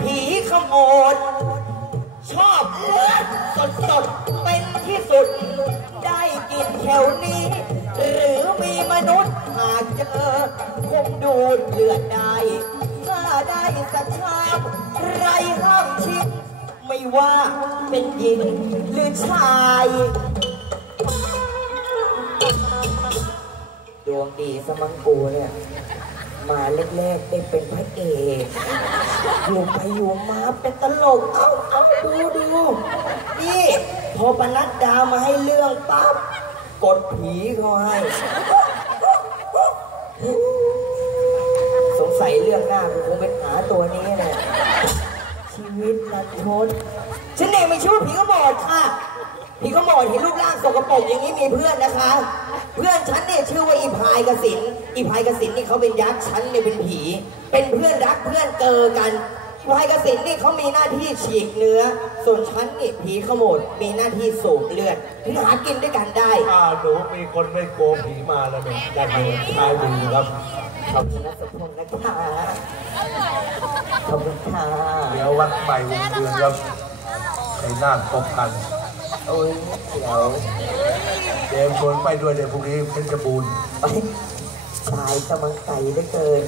ผีขโมดชอบเลือดสดสดเป็นที่สุด ได้กินแถวนี้ หรือมีมนุษย์หากเจอ คงดูดเลือดได้ถ้าได้สักชามไรห้ามชิดไม่ว่าเป็นหญิงหรือชาย ดวงดีสมังกูเนี่ย มาแรกๆได้เป็นพระเอกอยู่ไปอยู่มาเป็นตลก เอ้าเอ้าดูดูนี่พอปนัดดามาให้เรื่องปั๊บกดผีเขาให้ สงสัยเรื่องหน้ากูคงเป็นหาตัวนี้แหละชีวิตรันทดฉันเองไม่ชื่อผีกระบอดค่ะ ผีกระบอดเห็นรูปร่างสกปรกอย่างนี้มีเพื่อนนะคะ เพื่อนฉันเนี่ยชื่อว่าอีพายกสินอีพายกสินนี่เขาเป็นยักษ์ฉันเนี่ยเป็นผี เป็นเพื่อนรักเพื่อนเกอกันอีพายกสินนี่เขามีหน้าที่ฉีกเนื้อ ส่วนฉันนี่ผีขโมดมีหน้าที่สูบเลือดถึงหากินด้วยกันได้อ้าวหนูมีคนไม่โกงผีมาแล้วเนี่ยอยากดูชายดูครับขอบคุณนะสมพงษ์นะคะขอบคุณค่ะเดี๋ยววัดใหม่วงเดือนครับไอ้นาคพบกัน โอ้ยเดี๋ยวเดมชวนไปด้วยเดี๋ยวพรุ่งนี้เพชรบูรณ์ไปชายกำลังไก่เหลือเกิน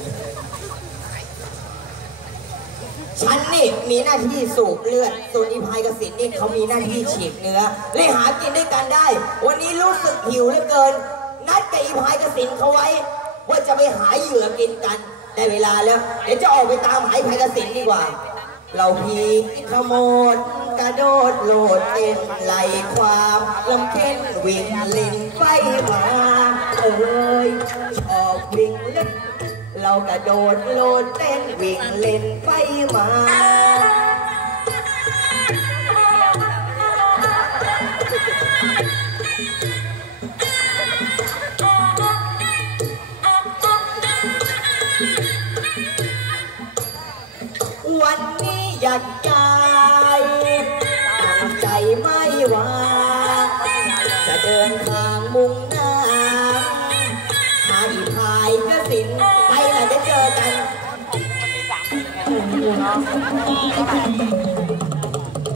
ฉันนี่มีหน้าที่สูบเลือด ส่วนอีพายกสินนี่เขามีหน้าที่ฉีกเนื้อเลยหากินด้วยกันได้ วันนี้รู้สึกหิวเหลือเกิน นัดกับอีพายกสินเขาไว้ ว่าจะไปหาเหยื่อกินกัน ได้เวลาแล้ว เดี๋ยวจะออกไปตามหาอีพายกสินดีกว่า เราพีขโมดกระโดดโลดเต้นไหลความลำเค็นวิ่งเล่นไฟมาเอ้ยชอบวิ่งเล่นเรากระโดดโลดเต้นวิ่งเล่นไฟมาวัน นี้อยากใจตั้งใจไม่ว่า จะเดินทางมุ่งหน้าหาอีพายก็สินไปแล้วจะเจอกัน